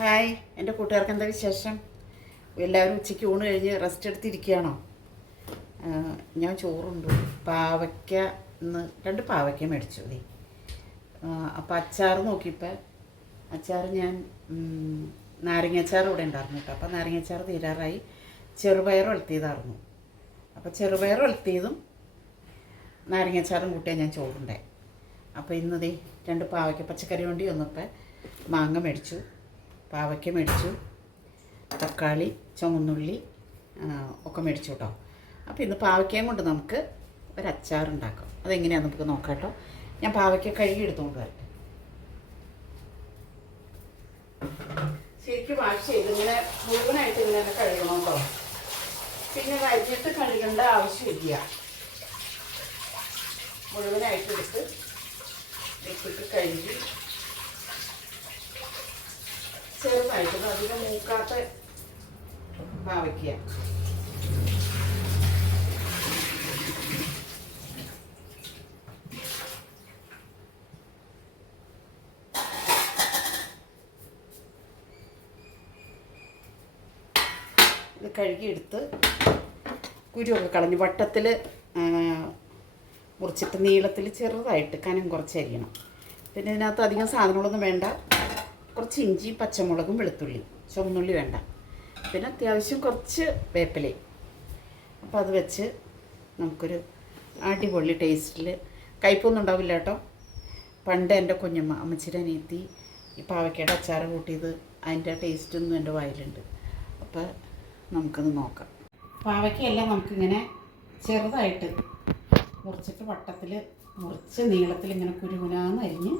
Hi എന്റെ കൂട്ടുകാർക്ക് എന്താ വിശേഷം? എല്ലാവരും ഉച്ചയ്ക്ക് ഊണ് കഴിഞ്ഞ് റെസ്റ്റ് എടുത്തിരിക്കുകയാണോ? ഞാൻ ചോറുണ്ട്. പാവയ്ക്ക ഇന്ന് രണ്ട് പാവയ്ക്ക മേടിച്ചു മതി അപ്പം അച്ചാർ നോക്കിയപ്പോൾ അച്ചാർ ഞാൻ നാരങ്ങാച്ചാർ ഇവിടെ ഉണ്ടായിരുന്നു കേട്ടോ. അപ്പം നാരങ്ങാച്ചാർ തീരാറായി. ചെറുപയർ ഒലത്തിയതായിരുന്നു അപ്പോൾ ചെറുപയർ ഒലത്തിയതും നാരങ്ങാച്ചാറും കൂട്ടിയാൽ ഞാൻ ചോറുണ്ടായി. അപ്പോൾ ഇന്നതേ രണ്ട് പാവയ്ക്ക പച്ചക്കറി വണ്ടി വന്നപ്പോൾ മാങ്ങ മേടിച്ചു. പാവയ്ക്ക മേടിച്ചു. തക്കാളി ചുമന്നുള്ളി ഒക്കെ മേടിച്ചു കേട്ടോ. അപ്പോൾ ഇന്ന് പാവയ്ക്കയും കൊണ്ട് നമുക്ക് ഒരു അച്ചാറുണ്ടാക്കാം അതെങ്ങനെയാണെന്ന് നമുക്ക് നോക്കാം കേട്ടോ. ഞാൻ പാവയ്ക്ക കഴുകി എടുത്തുകൊണ്ട് വരട്ടെ. ശരിക്കും വാഷ് ചെയ്ത് ഇങ്ങനെ മുഴുവനായിട്ട് ഇങ്ങനെ തന്നെ കഴുകണം കേട്ടോ. പിന്നെ വൈകിട്ട് കഴുകേണ്ട ആവശ്യമില്ല. മുഴുവനായിട്ട് എടുത്ത് വെച്ചിട്ട് കഴുകി ചെറുതായിട്ട് അധികം മൂക്കാത്ത പാവയ്ക്കുക ഇത് കഴുകിയെടുത്ത് കുരുവൊക്കെ കളഞ്ഞ് വട്ടത്തിൽ മുറിച്ചിട്ട് നീളത്തിൽ ചെറുതായിട്ട് കനം കുറച്ച് അരിയണം പിന്നെ ഇതിനകത്ത് അധികം സാധനങ്ങളൊന്നും വേണ്ട. കുറച്ച് ഇഞ്ചി പച്ചമുളകും വെളുത്തുള്ളി ചുവന്നുള്ളി വേണ്ട. പിന്നെ അത്യാവശ്യം കുറച്ച് വേപ്പിലയും. അപ്പോൾ അത് വെച്ച് നമുക്കൊരു അടിപൊളി ടേസ്റ്റിൽ കയ്പൊന്നും ഉണ്ടാവില്ല കേട്ടോ. പണ്ട് എന്റെ കുഞ്ഞമ്മ അമ്മച്ചിയുടെ അനിയത്തി ഈ പാവയ്ക്കയുടെ അച്ചാറ് കൂട്ടിയത് അതിന്റെ ടേസ്റ്റൊന്നും എന്റെ വായിലുണ്ട്. അപ്പോൾ നമുക്കത് നോക്കാം. പാവയ്ക്കയെല്ലാം നമുക്കിങ്ങനെ ചെറുതായിട്ട് മുറിച്ചിട്ട് വട്ടത്തിൽ മുറിച്ച് നീളത്തിൽ ഇങ്ങനെ കുരുകുനാന്ന് അരിഞ്ഞ്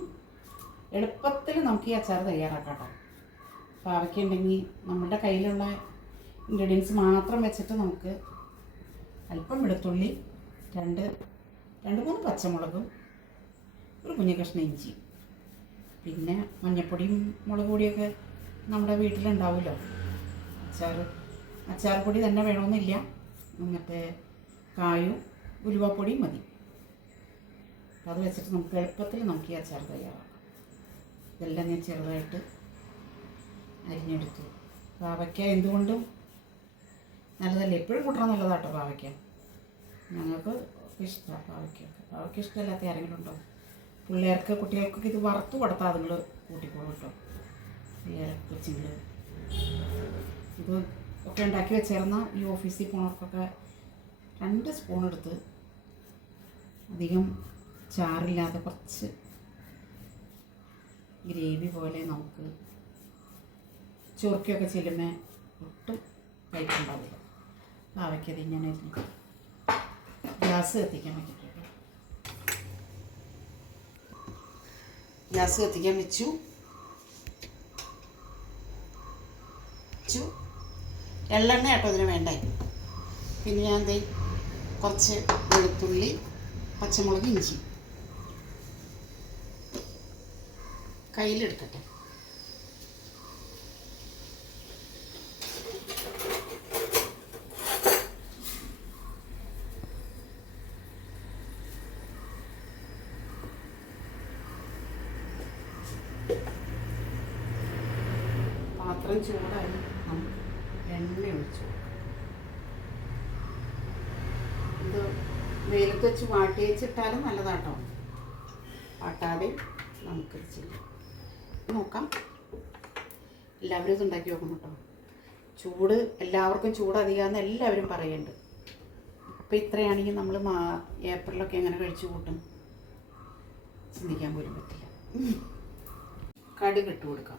എളുപ്പത്തിൽ നമുക്ക് ഈ അച്ചാർ തയ്യാറാക്കാം കേട്ടോ പാവയ്ക്ക ഉണ്ടെങ്കിൽ നമ്മുടെ കയ്യിലുള്ള ഇൻഗ്രീഡിയൻസ് മാത്രം വെച്ചിട്ട് നമുക്ക് അല്പം വെളുത്തുള്ളി രണ്ട് രണ്ട് മൂന്ന് പച്ചമുളകും ഒരു കുഞ്ഞു കഷ്ണ ഇഞ്ചി പിന്നെ മഞ്ഞപ്പൊടിയും മുളക് പൊടിയൊക്കെ നമ്മുടെ വീട്ടിലുണ്ടാവുമല്ലോ. അച്ചാർ അച്ചാർ പൊടി തന്നെ വേണമെന്നില്ല. മറ്റേ കായും ഉലുവപ്പൊടിയും മതി. അത് വെച്ചിട്ട് നമുക്ക് എളുപ്പത്തിൽ നമുക്ക് ഈ അച്ചാർ തയ്യാറാക്കാം. ഇതെല്ലാം ഞാൻ ചെറുതായിട്ട് അരിഞ്ഞെടുത്തു. പാവയ്ക്ക എന്തുകൊണ്ടും നല്ലതല്ലേ? എപ്പോഴും കൂട്ടണം നല്ലതാട്ടോ പാവയ്ക്ക. ഞങ്ങൾക്ക് ഇഷ്ടമാണ് പാവയ്ക്കൊക്കെ പാവയ്ക്ക ഇഷ്ടമല്ലാത്ത ആരെങ്കിലും ഉണ്ടോ? പിള്ളേർക്ക് കുട്ടികൾക്കൊക്കെ ഇത് വറുത്ത് കൊടുത്താൽ അതുങ്ങൾ കൂട്ടിക്കോളും കേട്ടോ. പിള്ളേരൊക്കെ ഇത് ഒക്കെ ഉണ്ടാക്കി വെച്ചേർന്ന ഈ ഓഫീസിൽ പോണവർക്കൊക്കെ രണ്ട് സ്പൂൺ എടുത്ത് അധികം ചാറില്ലാതെ കുറച്ച് ഗ്രേവി പോലെ നമുക്ക് ചുരുക്കിയൊക്കെ ചെല്ലുമ്പോൾ ഒട്ടും കഴിക്കുണ്ടാവില്ല. പാവയ്ക്കത് ഇങ്ങനെ ഗ്യാസ് കത്തിക്കാൻ വേണ്ടിയിട്ട് ഗ്യാസ് കത്തിക്കാൻ വെച്ചു. വെച്ചു. എള്ളെണ്ണ കേട്ടോ ഇതിന് വേണ്ടേ. പിന്നെ ഞാൻ ദേ കുറച്ച് വെളുത്തുള്ളി പച്ചമുളക് ഇഞ്ചി. കയ്യിലെടുക്കട്ടെ. പാത്രം ചൂടായി. നമുക്ക് എണ്ണ ഒഴിച്ചു. ഇത് വെയിലത്ത് വെച്ച് വാട്ടി വെച്ചിട്ടാലും നല്ലതാട്ടോ. വാട്ടാതെ നമുക്കിത് ചെയ്യാം. നോക്കാം. എല്ലാവരും ഇത് ഉണ്ടാക്കി നോക്കണം കേട്ടോ. ചൂട് എല്ലാവർക്കും ചൂട് അധികമാണെന്ന് എല്ലാവരും പറയുന്നുണ്ട് അപ്പോൾ ഇത്രയാണെങ്കിൽ നമ്മൾ മാ ഏപ്രിലൊക്കെ എങ്ങനെ കഴിച്ചു കൂട്ടും? ചിന്തിക്കാൻ പോലും പറ്റില്ല. കടുക് ഇട്ട് കൊടുക്കാം.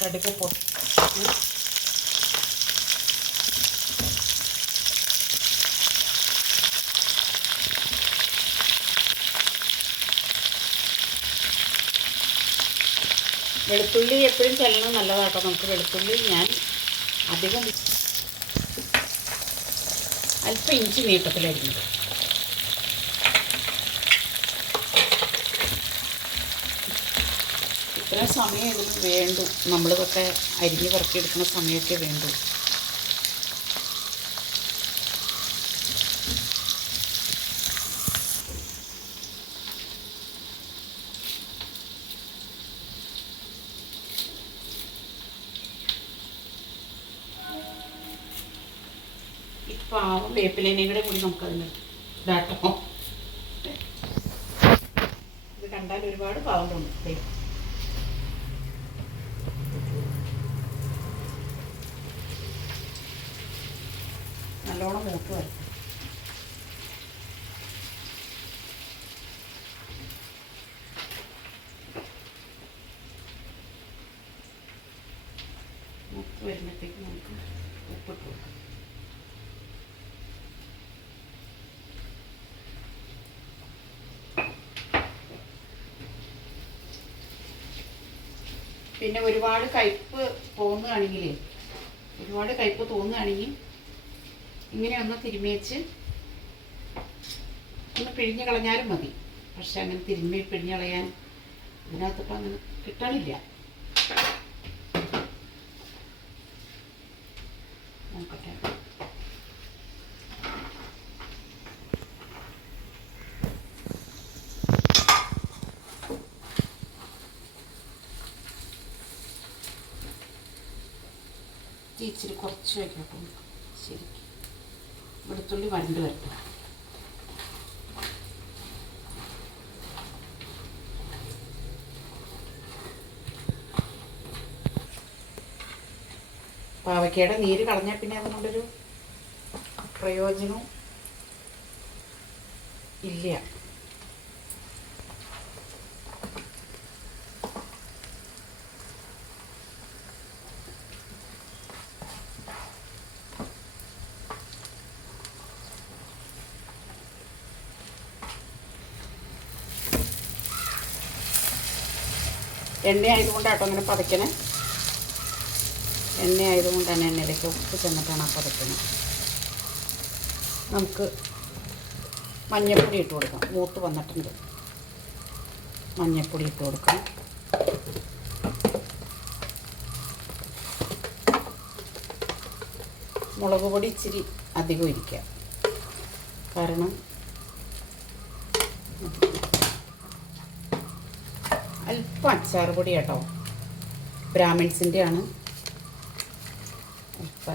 കടുക് പൊട്ടി വെളുത്തുള്ളി എപ്പോഴും ചെല്ലണം നല്ലതാട്ടോ നമുക്ക് വെളുത്തുള്ളി ഞാൻ അധികം അല്പം ഇഞ്ചി നീട്ടത്തിലായിരുന്നു ഇത്ര സമയം ഇതിന് വേണ്ടു. നമ്മളിതൊക്കെ അരിഞ്ഞ് പറക്കിയെടുക്കുന്ന സമയമൊക്കെ വേണ്ടു. പാവം വേപ്പിലേനെയും കൂടെ കൂടി നമുക്കതിന് ഇതാട്ടോ ഇത് കണ്ടാൽ ഒരുപാട് പാവം തോന്നും നല്ലോണം മൂത്ത് വരട്ടെ മൂത്ത് വരുമ്പോഴത്തേക്ക് നമുക്ക് ഉപ്പിട്ട് കൊടുക്കാം പിന്നെ ഒരുപാട് കയ്പ്പ് തോന്നുകയാണെങ്കിൽ ഒരുപാട് കയ്പ്പ് തോന്നുകയാണെങ്കിൽ ഇങ്ങനെ ഒന്ന് തിരുമിയച്ച് ഒന്ന് പിഴിഞ്ഞ് കളഞ്ഞാലും മതി. പക്ഷെ അങ്ങനെ തിരുമ്മി പിഴിഞ്ഞ് കളയാൻ ഇതിനകത്തിപ്പോൾ അങ്ങനെ കിട്ടണില്ല നോക്കട്ടെ തീ ഇച്ചിരി കുറച്ച് വയ്ക്കട്ടോ ശരി വെളുത്തുള്ളി വരണ്ട് വരട്ടെ. പാവയ്ക്കയുടെ നീര് കളഞ്ഞാൽ പിന്നെ അതുകൊണ്ടൊരു പ്രയോജനവും ഇല്ല. എണ്ണ ആയതുകൊണ്ടാട്ടോ അങ്ങനെ പതയ്ക്കണേ. എണ്ണ ആയതുകൊണ്ട് തന്നെ എണ്ണയിലേക്ക് ഉപ്പ് ചെന്നിട്ടാണ് പതയ്ക്കുന്നത് നമുക്ക് മഞ്ഞൾപ്പൊടി ഇട്ട് കൊടുക്കാം. മൂത്ത് വന്നിട്ടുണ്ട്. മഞ്ഞൾപ്പൊടി ഇട്ട് കൊടുക്കാം. മുളക് പൊടി ഇച്ചിരി അധികം ഇരിക്കാം കാരണം അല്പം അച്ചാർ പൊടി കേട്ടോ. ബ്രാഹ്മിൻസിന്റെ ആണ് അല്പം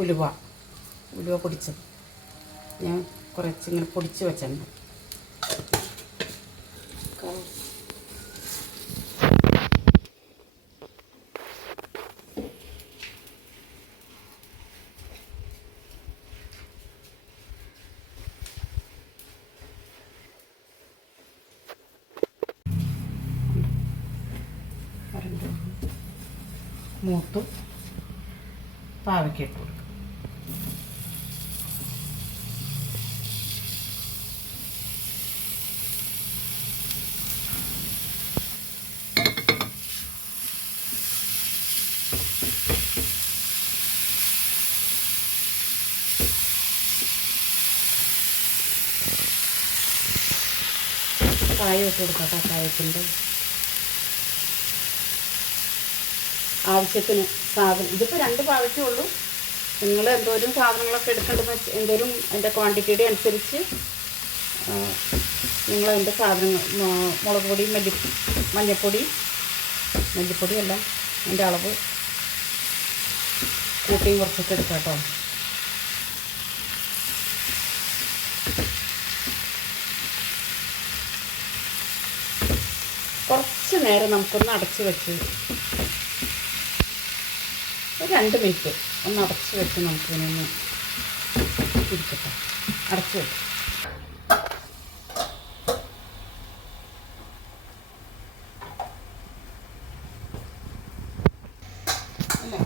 ഉലുവ. ഉലുവ പൊടിച്ചത്. ഞാൻ കുറച്ച് ഇങ്ങനെ പൊടിച്ച് വെച്ചിട്ടുണ്ട് മൂത്തും പാവയ്ക്ക് കൊടുക്കും. കായ ഇട്ട് കൊടുക്കാം കായത്തിന്റെ. ആവശ്യത്തിന് സാധനം. ഇതിപ്പോൾ രണ്ട് പാവയ്ക്കേ ഉള്ളൂ. നിങ്ങൾ എന്തോരം സാധനങ്ങളൊക്കെ എടുക്കേണ്ടതെന്ന് വെച്ചാൽ എന്തോരം അതിന്റെ ക്വാണ്ടിറ്റിയുടെ അനുസരിച്ച് നിങ്ങൾ അതിന്റെ സാധനങ്ങൾ മുളക് പൊടി മല്ലി മഞ്ഞൾപ്പൊടി മല്ലിപ്പൊടിയല്ല അതിന്റെ അളവ് കൂട്ടിയും കുറച്ചൊക്കെ എടുക്കാം കേട്ടോ. കുറച്ച് നേരം നമുക്കൊന്ന് അടച്ച് വെച്ച് രണ്ട് മിനിറ്റ് ഒന്ന് അടച്ച് വെച്ച് നമുക്കിതിനൊന്ന് ഇരിക്കട്ടെ. അടച്ച് വെച്ച് അല്ല.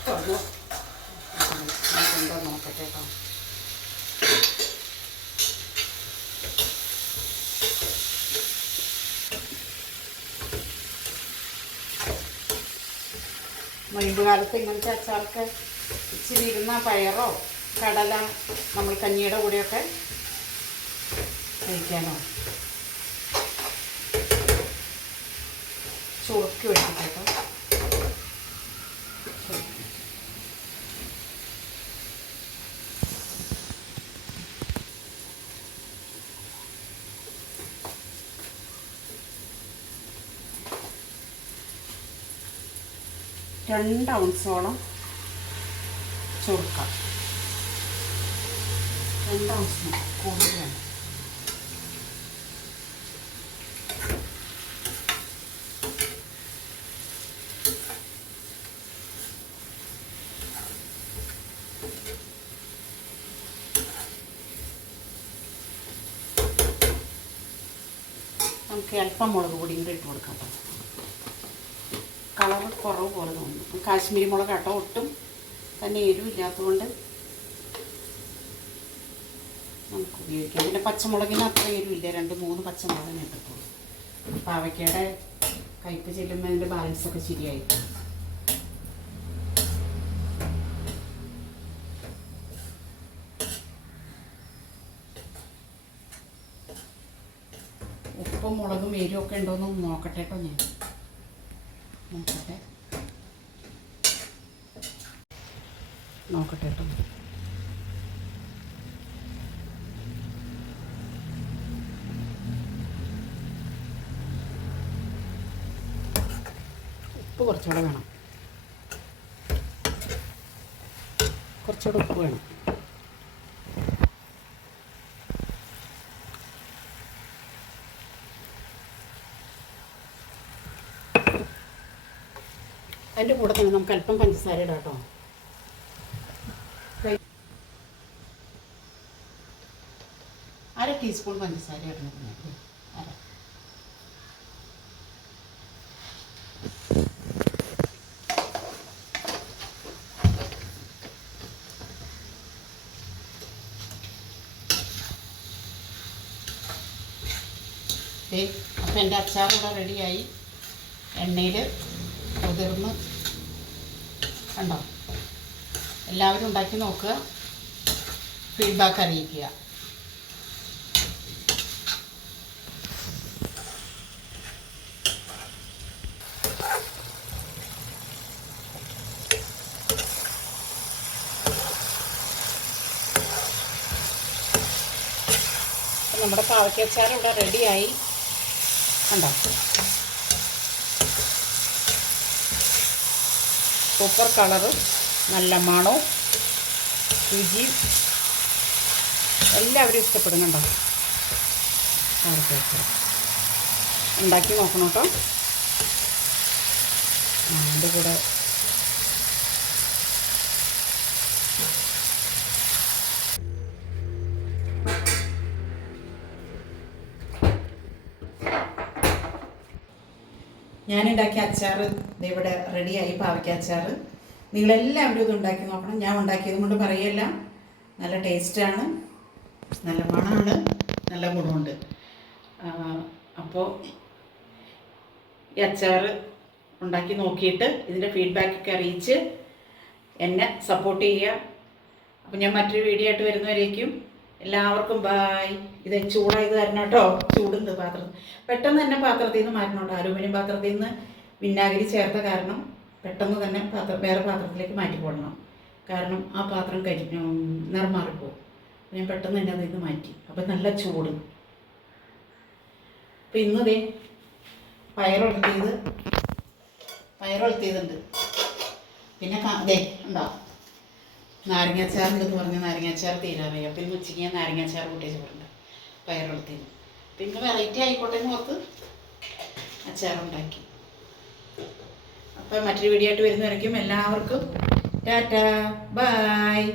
തുറന്ന് നമുക്കെന്താ നോക്കട്ടെ കേട്ടോ കാലത്ത് ഇങ്ങനത്തെ അച്ചാറൊക്കെ ഇച്ചിരി ഇരുന്ന പയറോ കടല നമ്മൾ കഞ്ഞിയുടെ കൂടെയൊക്കെ കഴിക്കാനോ? ചുറുക്കി വെച്ചിട്ടോ രണ്ട് ഔൺസോളം ചുരുക്കാം രണ്ട് ഔൺസ് കൂടുതലാണ് നമുക്ക് അല്പം മുളക് കൂടി ഇട്ട് കൊടുക്കാം കളർ കുറവ് പോലെ തോന്നുന്നു. കാശ്മീരി മുളക് കേട്ടോ ഒട്ടും തന്നെ എരിവില്ലാത്തതുകൊണ്ട് നമുക്ക് ഉപയോഗിക്കാം. പിന്നെ പച്ചമുളകിന് അത്ര എരിവില്ല. രണ്ട് മൂന്ന് പച്ചമുളകിന് അപ്പം പാവയ്ക്കയുടെ കയ്പ് ചെല്ലുമ്പോൾ അതിന്റെ ബാലൻസൊക്കെ ശരിയായി ഉപ്പും മുളകും എരിവൊക്കെ ഒക്കെ ഉണ്ടോയെന്ന് നോക്കട്ടെ കേട്ടോ ഞാൻ. നോക്കട്ടെ നോക്കട്ടെ കേട്ടോ. ഉപ്പ് കുറച്ചുകൂടെ വേണം. കുറച്ചുകൂടെ ഉപ്പ് വേണം. അതിന്റെ കൂടെ തന്നെ നമുക്ക് അല്പം പഞ്ചസാര ഇടാം കേട്ടോ. അര ടീസ്പൂൺ പഞ്ചസാര അപ്പം എന്റെ അച്ചാർ റെഡിയായി എണ്ണയിൽ കുതിർന്ന് കണ്ടോ? എല്ലാവരും ഉണ്ടാക്കി നോക്കുക. ഫീഡ്ബാക്ക് അറിയിക്കുക. നമ്മുടെ പാവയ്ക്കച്ചാർ ഇവിടെ റെഡിയായി കണ്ടോ? സൂപ്പർ കളറും നല്ല മണവും രുചിയും എല്ലാവരും ഇഷ്ടപ്പെടും കണ്ടോ ഉണ്ടാക്കി നോക്കണം കേട്ടോ. അതിന്റെ കൂടെ ഞാനുണ്ടാക്കിയ അച്ചാർ ഇവിടെ റെഡിയായി പാവയ്ക്ക അച്ചാർ നിങ്ങളെല്ലാവരും ഇത് ഉണ്ടാക്കി നോക്കണം. ഞാൻ ഉണ്ടാക്കിയത് കൊണ്ട് പറയല്ല നല്ല ടേസ്റ്റാണ് നല്ല മണമാണ്. നല്ല ഗുണമുണ്ട്. അപ്പോൾ ഈ അച്ചാർ ഉണ്ടാക്കി നോക്കിയിട്ട് ഇതിന്റെ ഫീഡ്ബാക്കൊക്കെ അറിയിച്ച് എന്നെ സപ്പോർട്ട് ചെയ്യുക. അപ്പോൾ ഞാൻ മറ്റൊരു വീഡിയോ ആയിട്ട് വരുന്നവരേക്കും എല്ലാവർക്കും ബായ് ഇത് ചൂടായത് തരണം കേട്ടോ ചൂടുണ്ട് പാത്രം പെട്ടെന്ന് തന്നെ പാത്രത്തിൽ നിന്ന് മാറ്റണം അലുമിനിയം പാത്രത്തിൽ നിന്ന് വിനാഗിരി ചേർത്ത കാരണം പെട്ടെന്ന് തന്നെ പാത്രം വേറെ പാത്രത്തിലേക്ക് മാറ്റി പോടണം. കാരണം ആ പാത്രം കരി ഉം, നിറം മാറിപ്പോവും അപ്പോൾ ഞാൻ പെട്ടെന്ന് തന്നെ അതിൽ നിന്ന് മാറ്റി. അപ്പം നല്ല ചൂട്. അപ്പം ഇന്നതേ പയറുളത്തിയത് പയറുളത്തിയതുണ്ട് പിന്നെ ദേ ഉണ്ടോ? നാരങ്ങാച്ചാറുണ്ടെന്ന് പറഞ്ഞ് നാരങ്ങാച്ചാർ തീരാൻ അപ്പം ഇന്ന് ഉച്ചയ്ക്ക് ഞാൻ നാരങ്ങാച്ചാർ കൂട്ടിയ ചോറുണ്ട് പയറുളത്തിന് പിന്നെ വെറൈറ്റി ആയിക്കോട്ടെ എന്ന് ഓർത്ത് അച്ചാറുണ്ടാക്കി. അപ്പം മറ്റൊരു വീഡിയോ ആയിട്ട് വരുന്നവരേക്കും എല്ലാവർക്കും ടാറ്റാ. ബായ്